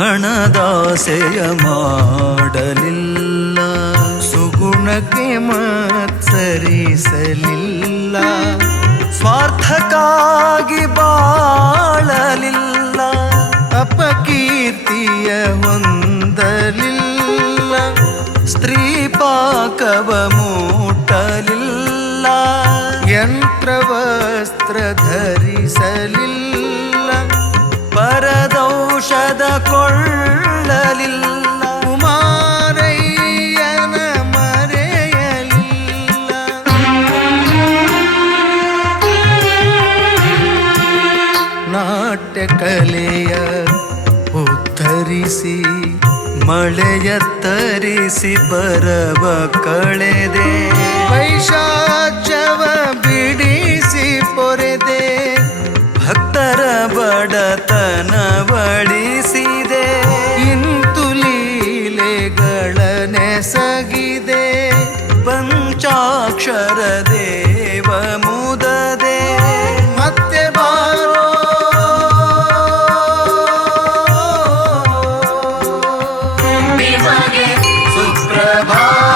ಆಸೆಯ ಮಾಡಲಿಲ್ಲ ಸುಗುಣಕ್ಕೆ ಮತ್ಸರಿಸಲಿಲ್ಲ ಸ್ವಾರ್ಥಕ್ಕಾಗಿ ಬಾಳಲಿಲ್ಲ ಅಪಕೀರ್ತಿಯ ಹೊಂದಲಿಲ್ಲ ಸ್ತ್ರೀ ಪಾಕವ ಮೂಟಲಿಲ್ಲ ಯಂತ್ರವಸ್ತ್ರ ಧರಿಸಲಿಲ್ಲ. ನಾಟ್ಯ ಕಲೆಯ ಉದ್ಧರಿಸಿ ಮಳೆಯ ತರಿಸಿ ಬರವ ಕಳೆದೆ. ವೈಶಾಚವ ಬಿಡಿಸಿ ಪೊರೆದೆ, ಭಕ್ತರ ಬಡತನ ಬಡಿಸಿದೆ ಇಂತು ಲೀಲೆಗಳನೆಸಗಿದೆ ಪಂಚಾಕ್ಷರ ದೇವ भारत